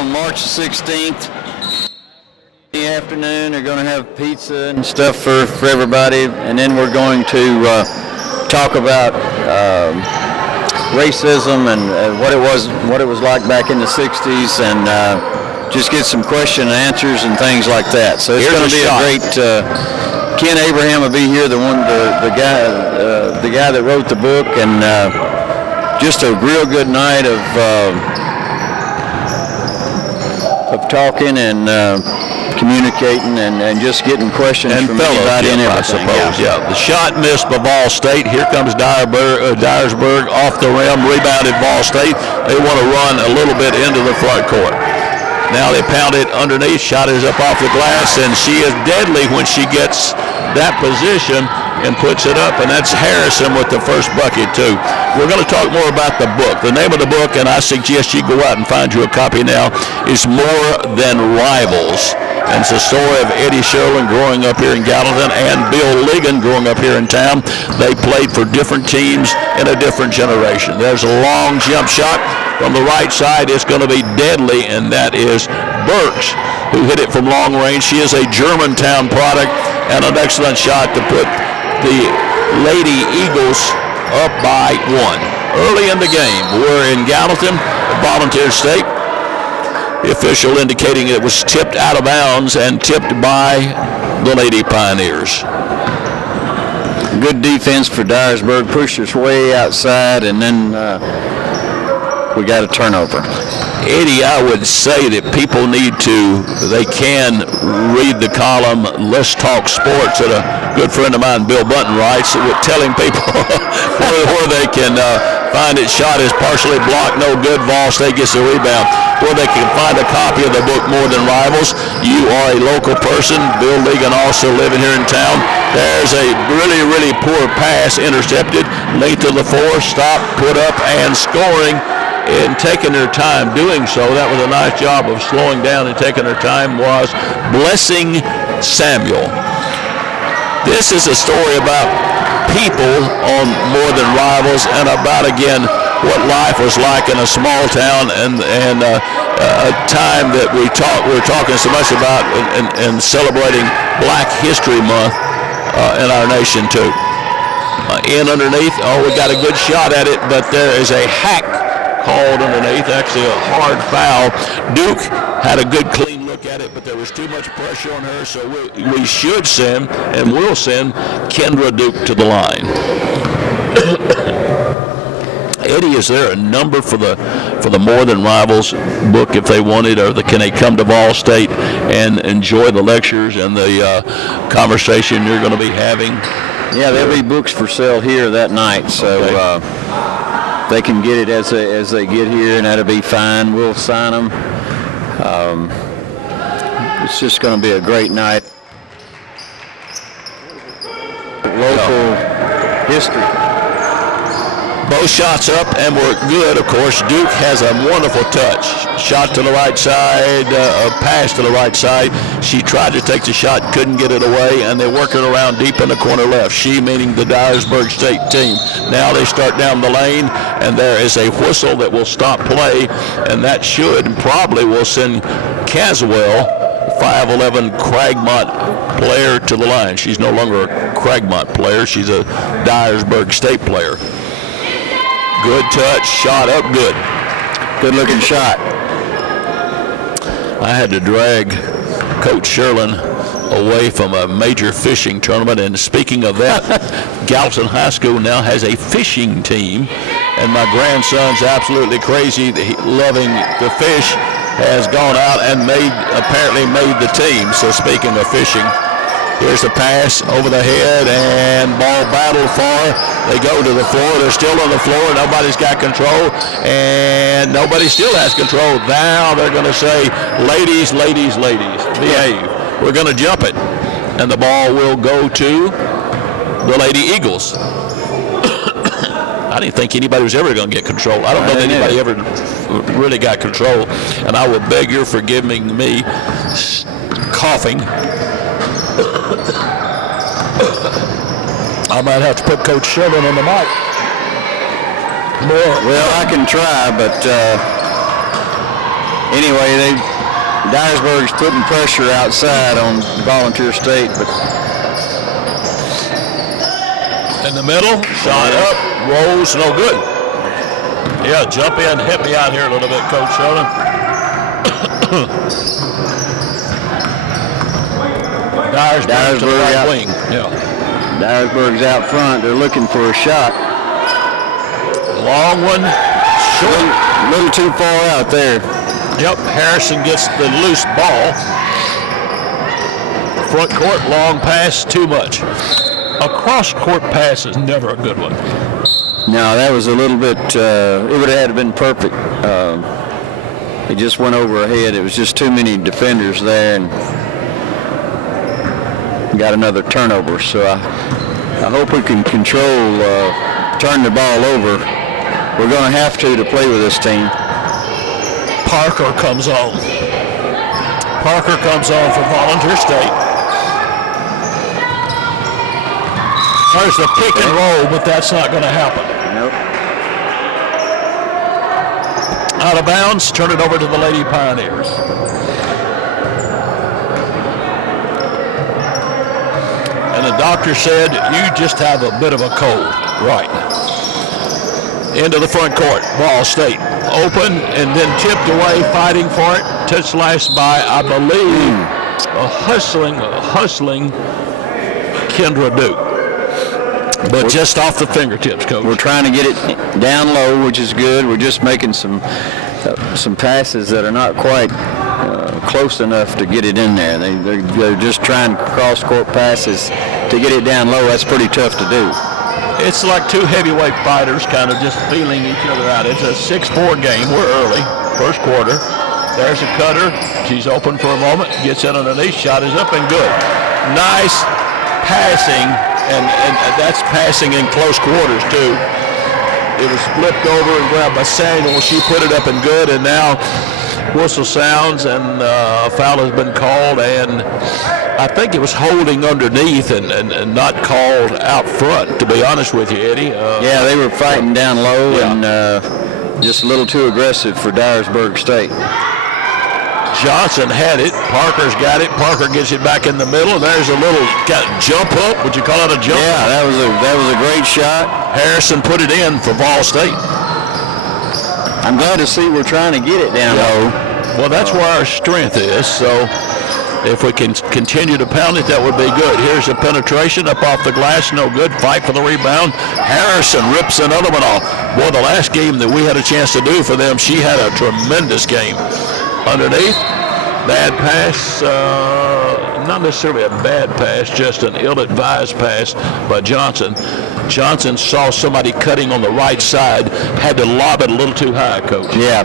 on March 16th in the afternoon. They're going to have pizza and stuff for everybody, and then we're going to talk about racism and what it was like back in the 60s, and just get some question and answers and things like that. So it's going to be a great. Ken Abraham will be here, the guy that wrote the book, and just a real good night of talking and communicating and just getting questions and from anybody and everything. I suppose. Yeah. The shot missed by Ball State. Here comes Dyersburg off the rim, rebounded Ball State. They want to run a little bit into the front court. Now they pound it underneath. Shot is up off the glass, and she is deadly when she gets that position and puts it up, and that's Harrison with the first bucket too. We're going to talk more about the book. The name of the book, and I suggest you go out and find you a copy now, is More Than Rivals. And it's the story of Eddie Sherlin growing up here in Gallatin and Bill Ligon growing up here in town. They played for different teams in a different generation. There's a long jump shot from the right side. It's going to be deadly, and that is Burks, who hit it from long range. She is a Germantown product, and an excellent shot to put the Lady Eagles up by 1. Early in the game, we're in Gallatin, Volunteer State. The official indicating it was tipped out of bounds and tipped by the Lady Pioneers. Good defense for Dyersburg, pushed us way outside, and then we got a turnover. Eddie, I would say that people they can read the column Let's Talk Sports that a good friend of mine, Bill Bunton, writes, telling people where they can find it. Shot is partially blocked, no good. Ball State gets the rebound. Where they can find a copy of the book More Than Rivals. You are a local person. Bill Ligon also living here in town. There's a really, really poor pass intercepted. Length of the floor, stop, put up, and scoring. And taking their time doing so. That was a nice job of slowing down and taking their time was Blessing Samuel. This is a story about people on More Than Rivals and about, again, what life was like in a small town and a time that we're talking so much about and celebrating Black History Month in our nation, too. In underneath, we got a good shot at it, but there is a hack called underneath, actually a hard foul. Duke had a good clean look at it, but there was too much pressure on her, so we should send and will send Kendra Duke to the line. Eddie, is there a number for the More Than Rivals book if they wanted, or can they come to Ball State and enjoy the lectures and the conversation you're going to be having? Yeah, there'll be books for sale here that night, so okay. They can get it as they get here, and that'll be fine. We'll sign them. It's just going to be a great night. Local history. Both shots up, and we're good, of course. Duke has a wonderful touch. Shot to the right side, a pass to the right side. She tried to take the shot, couldn't get it away, and they're working around deep in the corner left. She meaning the Dyersburg State team. Now they start down the lane, and there is a whistle that will stop play, and that should and probably will send Caswell, 5'11" Cragmont player, to the line. She's no longer a Cragmont player. She's a Dyersburg State player. Good touch, shot up, good. Good looking shot. I had to drag Coach Sherlin away from a major fishing tournament, and speaking of that, Gallatin High School now has a fishing team, and my grandson's absolutely crazy, loving the fish, has gone out and apparently made the team. So speaking of fishing, here's the pass over the head, and ball battled for. They go to the floor. They're still on the floor. Nobody's got control, and nobody still has control. Now they're going to say, ladies, ladies, ladies, behave. We're going to jump it, and the ball will go to the Lady Eagles. I didn't think anybody was ever going to get control. I don't know that anybody ever really got control, and I will beg your forgiving me coughing. I might have to put Coach Sherlin on the mic. Well, I can try, but anyway, Dyersburg's putting pressure outside on Volunteer State, but in the middle, shot up, rolls, no good. Yeah, jump in, help me out here a little bit, Coach Sheldon. Dyersburg to the right wing. Yeah. Dyersburg's out front. They're looking for a shot. Long one, short. A little too far out there. Yep, Harrison gets the loose ball. Front court, long pass, too much. A cross-court pass is never a good one. No, that was a little bit, it would have been perfect. It just went over her head. It was just too many defenders there and got another turnover. So I hope we can control, turn the ball over. We're going to have to play with this team. Parker comes on. Parker comes on for Volunteer State. There's the pick and roll, but that's not going to happen. Nope. Out of bounds, turn it over to the Lady Pioneers. And the doctor said, you just have a bit of a cold. Right. Into the front court, Ball State. Open and then tipped away, fighting for it. Touch slashed by, I believe, a hustling Kendra Duke. But just off the fingertips, Coach. We're trying to get it down low, which is good. We're just making some passes that are not quite close enough to get it in there. They're just trying cross-court passes to get it down low. That's pretty tough to do. It's like two heavyweight fighters kind of just feeling each other out. It's a 6-4 game. We're early, first quarter. There's a cutter. She's open for a moment. Gets in underneath. Shot is up and good. Nice passing, and that's passing in close quarters too. It was flipped over and grabbed by Samuel. She put it up and good, and now whistle sounds and a foul has been called, and I think it was holding underneath and not called out front, to be honest with you, Eddie. Yeah, they were fighting down low and just a little too aggressive for Dyersburg State. Johnson had it. Parker's got it. Parker gets it back in the middle. There's a little jump up. Would you call it a jump? Yeah, that was a great shot. Harrison put it in for Vol State. I'm glad to see we're trying to get it down low. Well, that's where our strength is. So if we can continue to pound it, that would be good. Here's a penetration up off the glass. No good. Fight for the rebound. Harrison rips another one off. Boy, the last game that we had a chance to do for them, she had a tremendous game. Underneath, bad pass, not necessarily a bad pass, just an ill-advised pass by Johnson. Johnson saw somebody cutting on the right side, had to lob it a little too high, Coach. Yeah,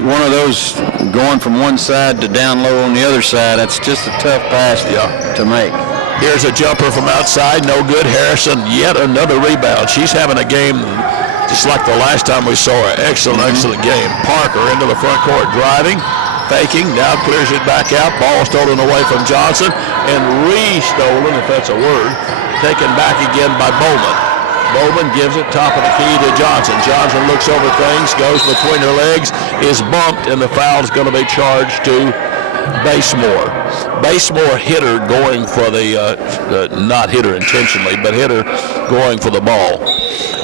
one of those going from one side to down low on the other side, that's just a tough pass to make. Here's a jumper from outside, no good. Harrison, yet another rebound. She's having a game just like the last time we saw her. Excellent game. Parker into the front court, driving, faking, now clears it back out. Ball stolen away from Johnson and re-stolen, if that's a word, taken back again by Bowman. Bowman gives it top of the key to Johnson. Johnson looks over things, goes between her legs, is bumped, and the foul is going to be charged to Basemore. Basemore hit her going for not hit her intentionally, but hit her going for the ball.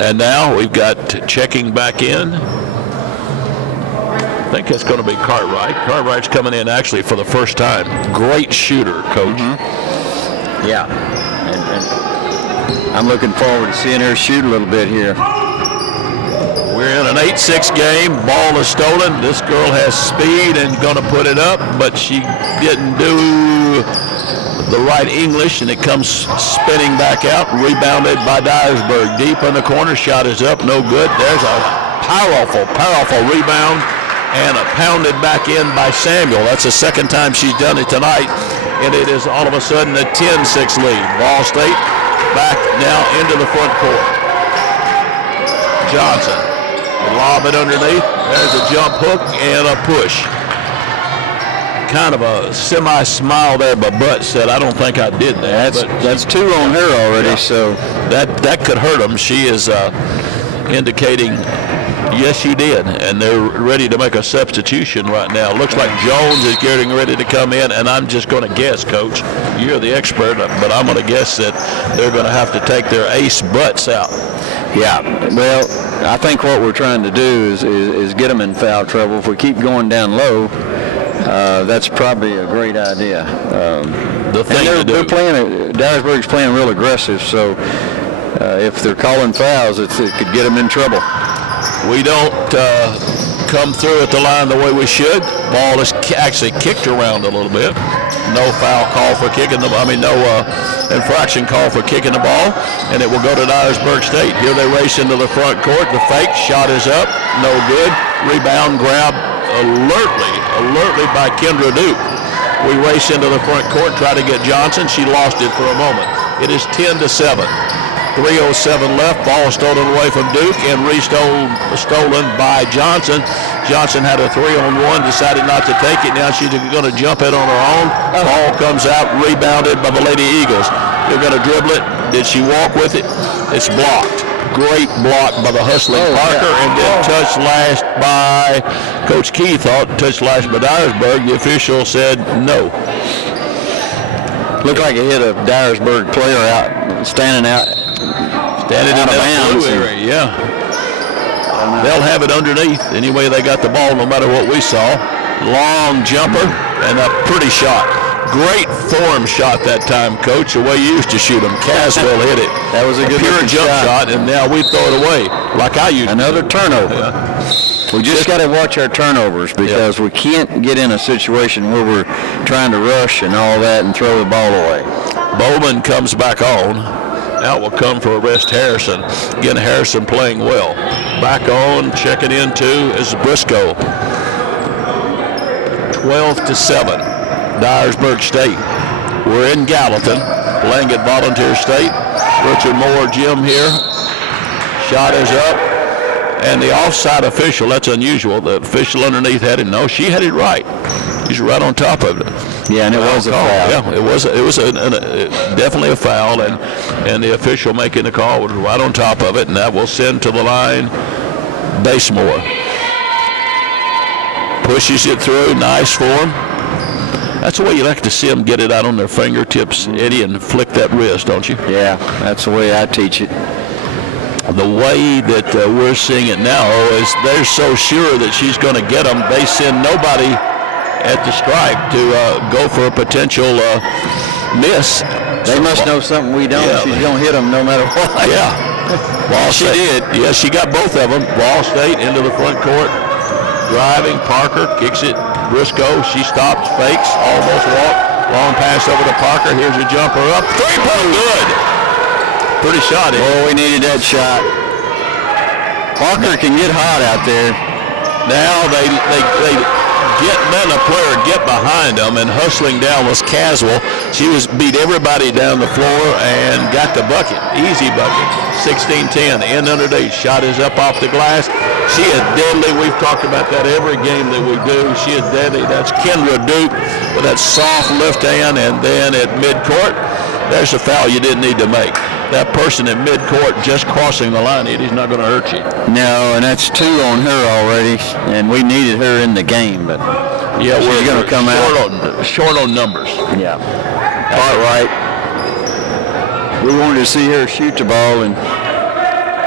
And now we've got checking back in. I think it's going to be Cartwright. Cartwright's coming in actually for the first time. Great shooter, Coach. Yeah. And I'm looking forward to seeing her shoot a little bit here. We're in an 8-6 game. Ball is stolen. This girl has speed and going to put it up, but she didn't do the right English, and it comes spinning back out. Rebounded by Dyersburg. Deep in the corner. Shot is up. No good. There's a powerful rebound, and a pounded back in by Samuel. That's the second time she's done it tonight, and it is all of a sudden a 10-6 lead. Ball State back now into the front court. Johnson. Lob it underneath. There's a jump hook and a push. Kind of a semi-smile there, but Butt said, I don't think I did that. That's two on her already, so that could hurt him. She is indicating Yes, you did, and they're ready to make a substitution right now. Looks like Jones is getting ready to come in, and I'm just going to guess, Coach, you're the expert, but I'm going to guess that they're going to have to take their ace butts out. Yeah, well, I think what we're trying to do is get them in foul trouble. If we keep going down low, that's probably a great idea. The thing to do. They're playing, Dyersburg's playing real aggressive, so if they're calling fouls, it could get them in trouble. We don't come through at the line the way we should. Ball is actually kicked around a little bit. No foul call for kicking the ball. No infraction call for kicking the ball, and it will go to Dyersburg State. Here they race into the front court. The fake shot is up, no good. Rebound grab alertly by Kendra Duke. We race into the front court, try to get Johnson. She lost it for a moment. It is 10-7. 3:07 left. Ball stolen away from Duke and stolen by Johnson. Johnson had a 3-on-1, decided not to take it. Now she's going to jump it on her own. Ball comes out, rebounded by the Lady Eagles. They're going to dribble it. Did she walk with it? It's blocked. Great block by the hustling Parker, and then touch lashed by Coach Keith. Thought touch lashed by Dyersburg. The official said no. Looked like it hit a Dyersburg player standing in that blue area, yeah. They'll have it underneath. Anyway, they got the ball no matter what we saw. Long jumper and a pretty shot. Great form shot that time, Coach, the way you used to shoot them. Caswell hit it. That was a good pure jump shot, and now we throw it away like I used to. Another turnover. Yeah. We just got to watch our turnovers because we can't get in a situation where we're trying to rush and all that and throw the ball away. Bowman comes back on. Out will come for Arrest Harrison. Again, Harrison playing well. Back on, checking in too, is Briscoe. 12-7. Dyersburg State. We're in Gallatin, playing at Volunteer State. Richard Moore gym here. Shot is up. And the offside official, that's unusual. The official underneath had it. No, she had it right. She's right on top of it. Yeah, and it was a foul. Yeah, it was definitely a foul, and the official making the call was right on top of it, and that will send to the line Basemore. Pushes it through, nice form. That's the way you like to see them get it out on their fingertips, Eddie, and flick that wrist, don't you? Yeah, that's the way I teach it. The way that we're seeing it now is they're so sure that she's going to get them, they send nobody at the stripe to go for a potential miss. They must know something we don't. Yeah, she's going to hit them no matter what. Yeah. She did. Yeah, she got both of them. Ball State into the front court. Driving, Parker kicks it. Briscoe, she stops, fakes, almost walk. Long pass over to Parker. Here's a jumper up. Three-point good. Pretty shot. Oh, we needed that shot. Parker can get hot out there. Now they letting a player get behind them, and hustling down was Caswell. She beat everybody down the floor and got the bucket. Easy bucket. 16-10. End underneath. Shot is up off the glass. She is deadly. We've talked about that every game that we do. She is deadly. That's Kendra Duke with that soft left hand, and then at midcourt, there's a foul you didn't need to make. That person at midcourt just crossing the line, he's not going to hurt you. No, and that's 2 on her already, and we needed her in the game, but yeah, we're going to come short on numbers. Yeah, Cartwright. We wanted to see her shoot the ball, and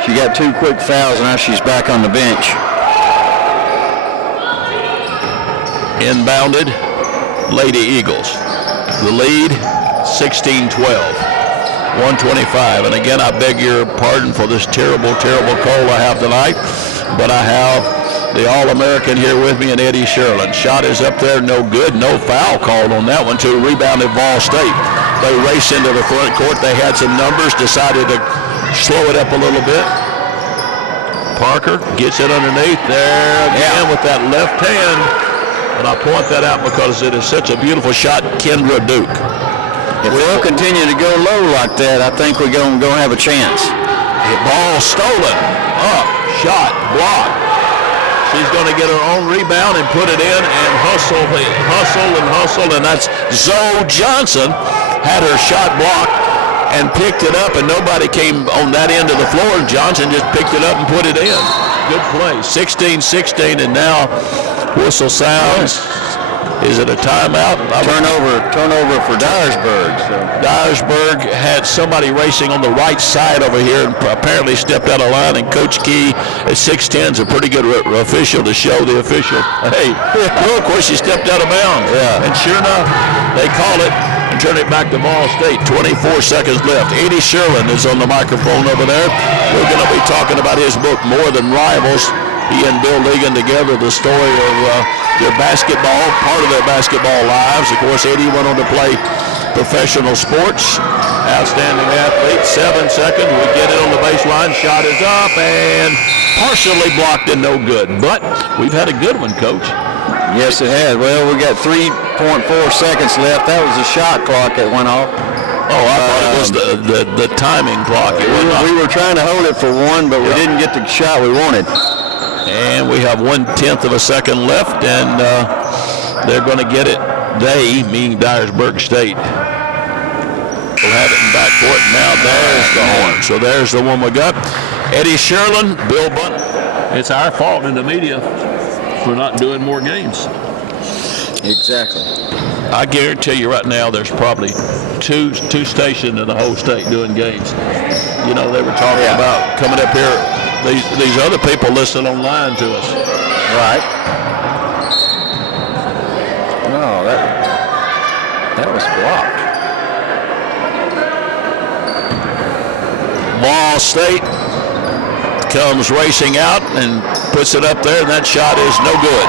she got 2 quick fouls, and now she's back on the bench. Inbounded, Lady Eagles. The lead, 16-12. 125, and again, I beg your pardon for this terrible cold I have tonight, but I have the All-American here with me, and Eddie Sherlin. Shot is up there, no good, no foul called on that one, too. Rebounded Ball State. They race into the front court. They had some numbers, decided to slow it up a little bit. Parker gets it underneath there again with that left hand, and I point that out because it is such a beautiful shot, Kendra Duke. If we'll continue to go low like that, I think we're going to have a chance. Ball stolen, up, shot, blocked. She's going to get her own rebound and put it in and hustle, and that's Zoe Johnson had her shot blocked and picked it up, and nobody came on that end of the floor, and Johnson just picked it up and put it in. Good play. 16-16, and now whistle sounds. Is it a timeout? Turnover for Dyersburg. So. Dyersburg had somebody racing on the right side over here and apparently stepped out of line, and Coach Key at 6'10" is a pretty good official to show the official, hey, well, of course, he stepped out of bounds. Yeah. And sure enough, they call it and turn it back to Ball State. 24 seconds left. Eddie Sherlin is on the microphone over there. We're going to be talking about his book, More Than Rivals. He and Bill Ligon together, the story of their basketball, part of their basketball lives. Of course, Eddie went on to play professional sports. Outstanding athlete. 7 seconds. We get it on the baseline. Shot is up and partially blocked and no good. But we've had a good one, Coach. Yes, it has. Well, we got 3.4 seconds left. That was the shot clock that went off. Oh, I thought it was the timing clock. We were trying to hold it for one, but we didn't get the shot we wanted. And we have 1/10 of a second left, and they're going to get it. They, meaning Dyersburg State, will have it in backcourt. Now there's the horn. So there's the one we got. Eddie Sherlin, Bill Bunton. It's our fault in the media for not doing more games. Exactly. I guarantee you right now there's probably two stations in the whole state doing games. You know, they were talking about coming up here. These other people listening online to us. Right. No, that was blocked. Ball State comes racing out and puts it up there, and that shot is no good.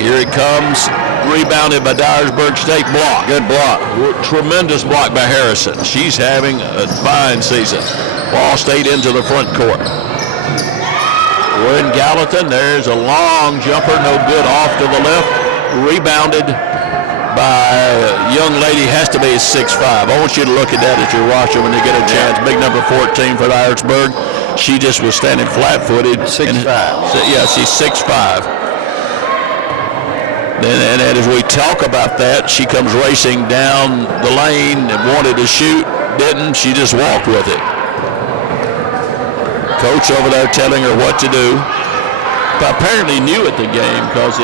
Here it comes. Rebounded by Dyersburg State. Block. Good block. Tremendous block by Harrison. She's having a fine season. Ball State into the front court. We're in Gallatin. There's a long jumper. No good. Off to the left. Rebounded by a young lady. Has to be a 6'5". I want you to look at that as you're watching when you get a chance. Big number 14 for Dyersburg. She just was standing flat-footed. 6'5". Yeah, she's 6'5". And as we talk about that, she comes racing down the lane and wanted to shoot, didn't. She just walked with it. Coach over there telling her what to do. But apparently knew at the game because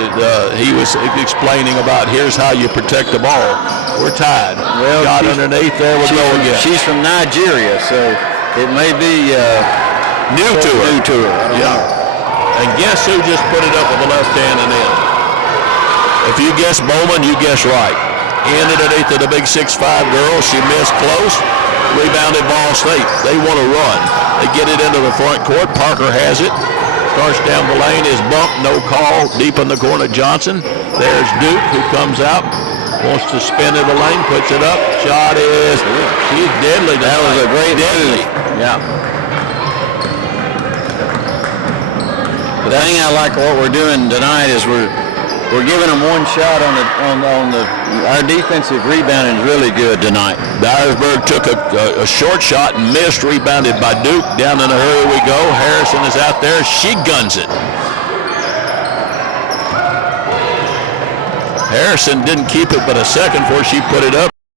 he was explaining about here's how you protect the ball. We're tied. Well, got underneath there. We go again. She's from Nigeria, so it may be new to her. Yeah. And guess who just put it up with the left hand and in? If you guess Bowman, you guess right. Underneath of the big 6'5" girl. She missed close. Rebounded Ball State. They want to run. They get it into the front court. Parker has it. Starts down the lane. Is bumped. No call. Deep in the corner, Johnson. There's Duke, who comes out. Wants to spin in the lane. Puts it up. Shot is. She's deadly. That was a great deadly. Yeah. The thing I like what we're doing tonight is we're giving them one shot on our defensive rebounding is really good tonight. Dyersburg took a short shot and missed, rebounded by Duke. Down in a hurry we go. Harrison is out there. She guns it. Harrison didn't keep it but a second before she put it up.